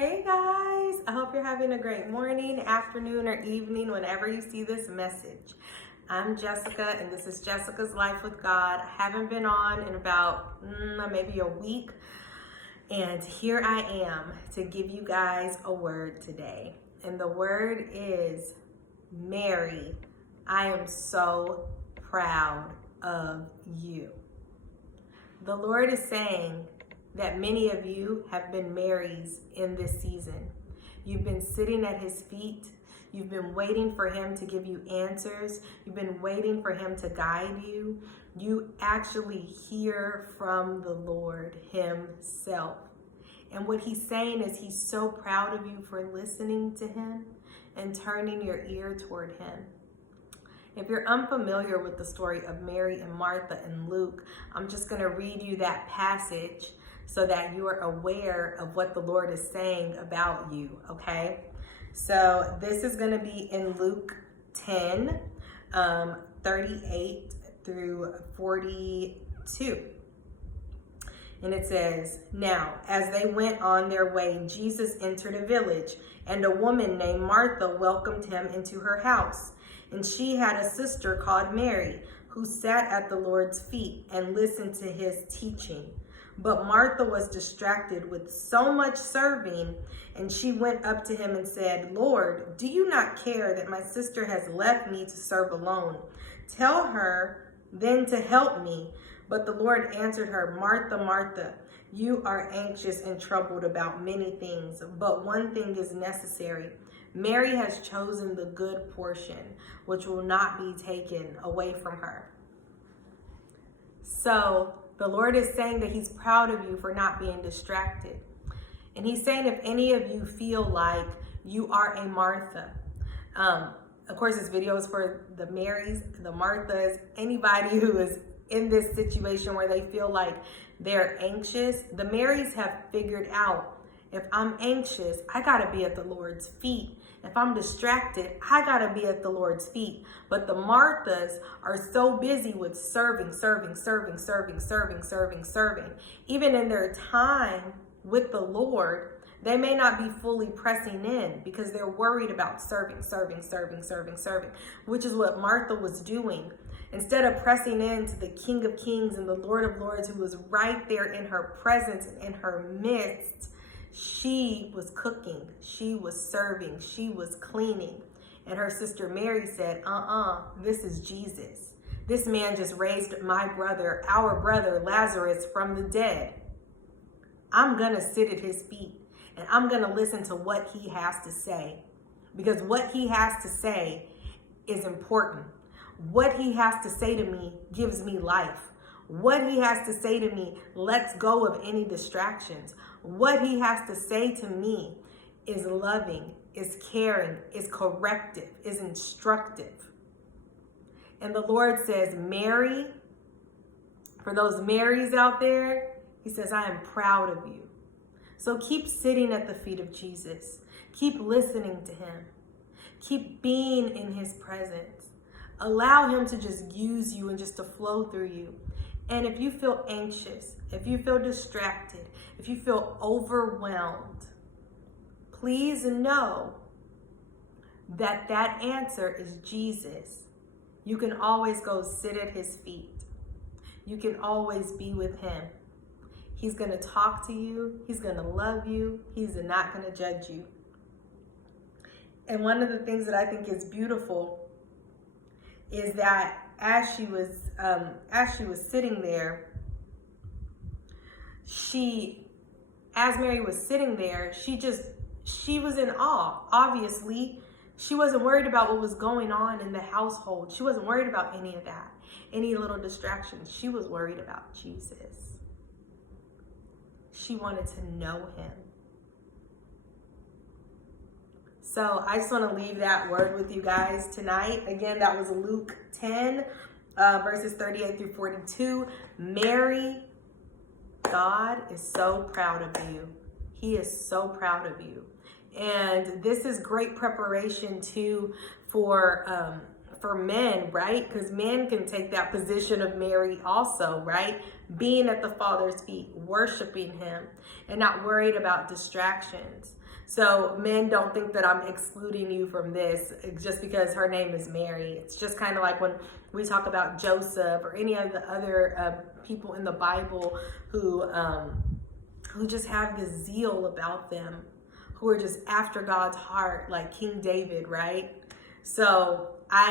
Hey guys, I hope you're having a great morning, afternoon, or evening whenever you see this message. I'm Jessica and this is Jessica's Life with God. I haven't been on in about maybe a week, and here I am to give you guys a word today. And the word is Mary. I am so proud of you. The Lord is saying that many of you have been Marys in this season. You've been sitting at his feet. You've been waiting for him to give you answers. You've been waiting for him to guide you. You actually hear from the Lord himself. And what he's saying is he's so proud of you for listening to him and turning your ear toward him. If you're unfamiliar with the story of Mary and Martha in Luke, I'm just going to read you that passage so that you are aware of what the Lord is saying about you, okay? So this is going to be in Luke 10, 38 through 42. And it says, "Now, as they went on their way, Jesus entered a village, and a woman named Martha welcomed him into her house. And she had a sister called Mary, who sat at the Lord's feet and listened to his teaching. But Martha was distracted with so much serving, and she went up to him and said, 'Lord, do you not care that my sister has left me to serve alone? Tell her then to help me.' But the Lord answered her, 'Martha, Martha, you are anxious and troubled about many things, but one thing is necessary. Mary has chosen the good portion, which will not be taken away from her.'" So the Lord is saying that he's proud of you for not being distracted. And he's saying if any of you feel like you are a Martha, of course this video is for the Marys, the Marthas, anybody who is in this situation where they feel like they're anxious. The Marys have figured out, if I'm anxious, I gotta be at the Lord's feet. If I'm distracted, I gotta be at the Lord's feet. But the Marthas are so busy with serving. Even in their time with the Lord, they may not be fully pressing in because they're worried about serving, which is what Martha was doing. Instead of pressing in to the King of Kings and the Lord of Lords, who was right there in her presence and in her midst, she was cooking, she was serving, she was cleaning. And her sister Mary said, this is Jesus. This man just raised our brother Lazarus from the dead. I'm gonna sit at his feet and I'm gonna listen to what he has to say, because what he has to say is important. What he has to say to me gives me life. What he has to say to me lets go of any distractions. What he has to say to me is loving, is caring, is corrective, is instructive. And the Lord says, Mary, for those Marys out there, he says, I am proud of you. So keep sitting at the feet of Jesus. Keep listening to him. Keep being in his presence. Allow him to just use you and just to flow through you. And if you feel anxious, if you feel distracted, if you feel overwhelmed, please know that that answer is Jesus. You can always go sit at his feet. You can always be with him. He's going to talk to you. He's going to love you. He's not going to judge you. And one of the things that I think is beautiful is that as she was sitting there, as Mary was sitting there, she was in awe. Obviously, she wasn't worried about what was going on in the household. She wasn't worried about any of that, any little distractions. She was worried about Jesus. She wanted to know him. So I just want to leave that word with you guys tonight. Again, that was Luke 10, verses 38 through 42. Mary, God is so proud of you. He is so proud of you. And this is great preparation too for men, right? Because men can take that position of Mary also, right? Being at the Father's feet, worshiping him, and not worried about distractions. So men, don't think that I'm excluding you from this just because her name is Mary. It's just kind of like when we talk about Joseph or any of the other people in the Bible who just have this zeal about them, who are just after God's heart, like King David, right? So I